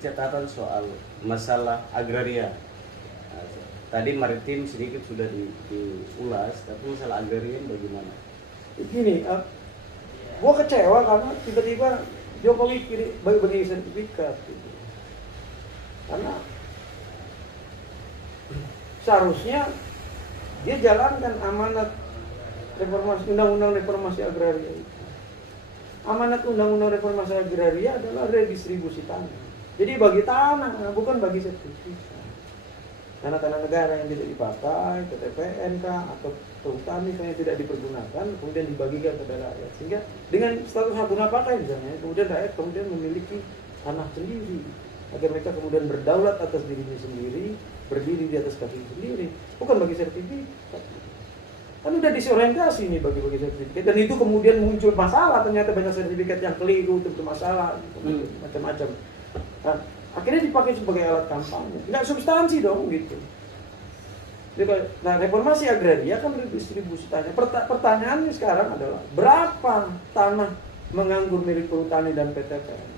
catatan soal masalah agraria. Tadi maritim sedikit sudah diulas, tapi masalah agraria bagaimana? Gini, gua kecewa karena tiba-tiba Jokowi bagi sertifikat gitu. Karena seharusnya dia jalankan amanat reformasi undang-undang reformasi agraria itu. Amanat undang-undang reformasi agraria adalah redistribusi tanah. Jadi bagi tanah, bukan bagi sertifikat. Tanah-tanah negara yang tidak dipakai, PTPN atau perhutani yang tidak dipergunakan, kemudian dibagikan kepada rakyat. Sehingga dengan status hak guna pakai misalnya, kemudian rakyat kemudian memiliki tanah sendiri. Agar mereka kemudian berdaulat atas dirinya sendiri, berdiri di atas kaki sendiri. Bukan bagi sertifikat. Kan udah disorientasi nih bagi-bagi sertifikat. Dan itu kemudian muncul masalah, ternyata banyak sertifikat yang keliru, itu masalah, macam-macam. Nah, akhirnya dipakai sebagai alat kampanye, nggak substansi dong gitu. Nah, reformasi agraria kan redistribusi tanah. Pertanyaannya sekarang adalah berapa tanah menganggur milik perhutani dan PTPN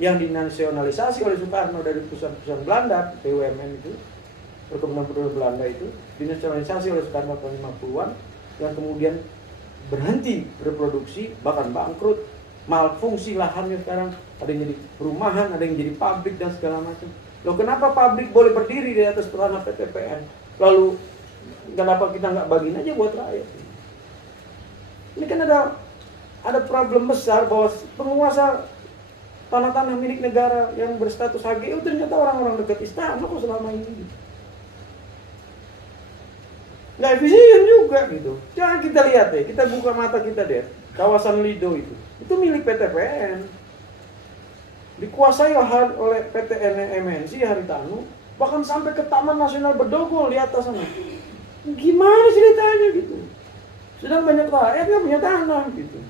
yang dinasionalisasi oleh Soekarno dari perusahaan-perusahaan Belanda, BUMN itu, perkebunan Belanda itu dinasionalisasi oleh Soekarno tahun 50-an, yang kemudian berhenti berproduksi, bahkan bangkrut, malfungsi lahannya sekarang. Ada yang jadi perumahan, ada yang jadi pabrik dan segala macam. Loh, kenapa pabrik boleh berdiri di atas tanah PTPN? Lalu kenapa kita nggak bagiin aja buat rakyat? Ini kan ada problem besar bahwa penguasa tanah-tanah milik negara yang berstatus HGU ternyata orang-orang dekat istana kok selama ini. Nggak efisien juga gitu. Jangan kita lihat deh, kita buka mata kita deh. Kawasan Lido itu milik PTPN. Dikuasai oleh PT MNC Haritanu, bahkan sampai ke Taman Nasional Bedogol di atas sana. Gimana ceritanya gitu? Sedang banyak rakyat nggak punya tanah gitu.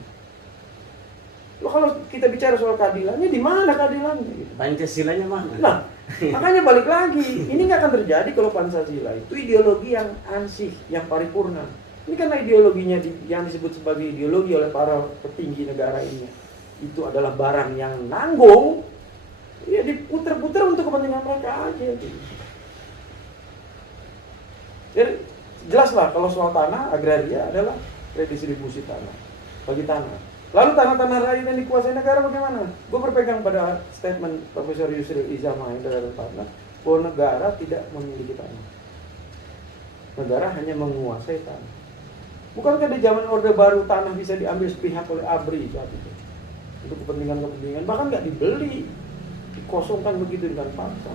Loh, kalau kita bicara soal keadilannya, di mana keadilannya? Gitu. Pancasilanya mana? Nah, makanya balik lagi, ini nggak akan terjadi kalau Pancasila itu ideologi yang ansih, yang paripurna. Ini karena ideologinya yang disebut sebagai ideologi oleh para petinggi negara ini. Itu adalah barang yang nanggung, ya diputer-puter untuk kepentingan mereka aja gitu. Jadi jelaslah kalau soal tanah agraria adalah redistribusi tanah bagi tanah. Lalu tanah-tanah rakyat yang dikuasai negara bagaimana? Gue berpegang pada statement Profesor Yusril Iza Mahendra bahwa negara tidak memiliki tanah. Negara hanya menguasai tanah. Bukankah di zaman Orde Baru tanah bisa diambil sepihak oleh ABRI saat itu? Untuk kepentingan-kepentingan, bahkan nggak dibeli, dikosongkan begitu dengan paksa.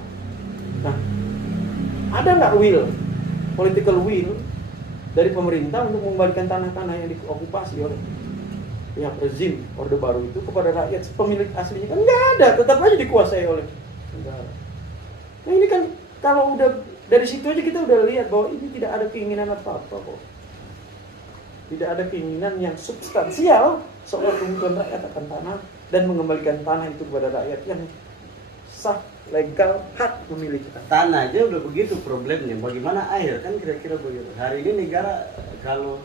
Nah, ada nggak political will dari pemerintah untuk mengembalikan tanah-tanah yang diokupasi oleh pihak rezim Orde Baru itu kepada rakyat pemilik aslinya? Kan nggak ada, tetap aja dikuasai oleh negara. Nah ini kan kalau udah dari situ aja kita udah lihat bahwa ini tidak ada keinginan apa-apa kok. Tidak ada keinginan yang substansial soal kebutuhan rakyat akan tanah dan mengembalikan tanah itu kepada rakyat yang sah, legal, hak memiliki tanah. Tanah aja udah begitu problemnya. Bagaimana air kan kira-kira begitu. Hari ini negara, kalau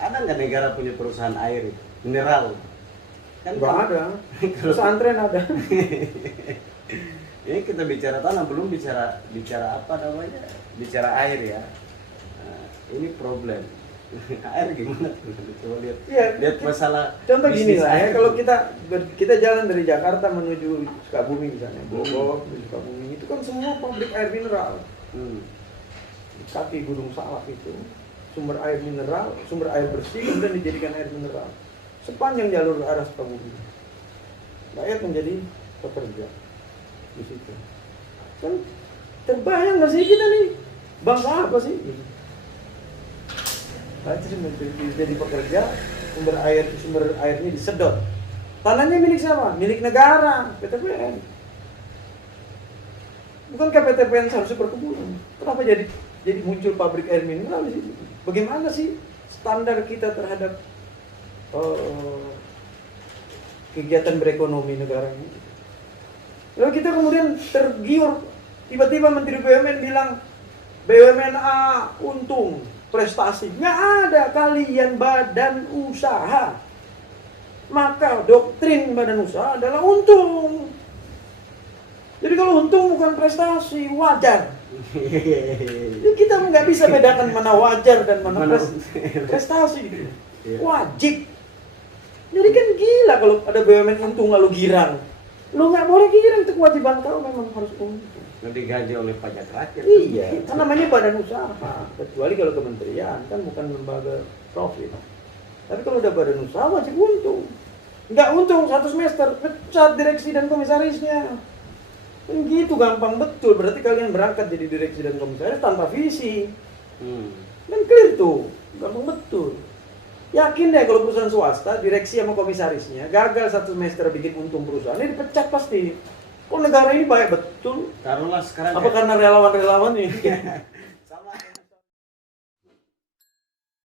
ada nggak negara punya perusahaan air mineral? Kan nggak ada. Pesantren ada. Ini kita bicara tanah, belum bicara apa namanya, bicara air ya. Nah, ini problem. Air gimana tuh? Coba lihat. Ya, lihat masalah. Contoh gini lah ya, kalau kita jalan dari Jakarta menuju Sukabumi misalnya, Bogor menuju Sukabumi, itu kan semua pabrik air mineral. Di kaki Gunung Salak itu sumber air mineral, sumber air bersih kemudian dijadikan air mineral sepanjang jalur arah Sukabumi. Rakyat menjadi pekerja di situ. Kan terbayang nggak sih kita nih bangsa apa sih? Jadi pekerja, sumber airnya disedot. Tanahnya milik siapa? Milik negara, PTPN. Bukankah PTPN seharusnya berkebunan? Kenapa jadi muncul pabrik air mineral di situ? Bagaimana sih standar kita terhadap kegiatan berekonomi negara ini? Lalu kita kemudian tergiur, tiba-tiba Menteri BUMN bilang BUMN A untung, prestasi. Nggak ada, kalian badan usaha. Maka doktrin badan usaha adalah untung. Jadi kalau untung bukan prestasi, wajar. Jadi kita nggak bisa bedakan mana wajar dan mana prestasi gitu. Iya. Wajib. Jadi kan gila kalau ada BUMN untung lalu girang. Lu nggak boleh girang, itu kewajiban kau memang harus untung. Yang digaji oleh pajak rakyat. Iya, kan namanya badan usaha. Kecuali kalau kementerian, kan bukan lembaga profit. Tapi kalau udah badan usaha wajib untung. Nggak untung 1 semester, pecat direksi dan komisarisnya. Kan gitu gampang betul, berarti kalian berangkat jadi direksi dan komisaris tanpa visi. Kan clear tuh, gampang betul. Yakin deh kalau perusahaan swasta, direksi sama komisarisnya gagal 1 semester bikin untung perusahaan, ini dipecat pasti. Kok negara ini baik betul? Taruhlah sekarang Apa karena relawan-relawan nih?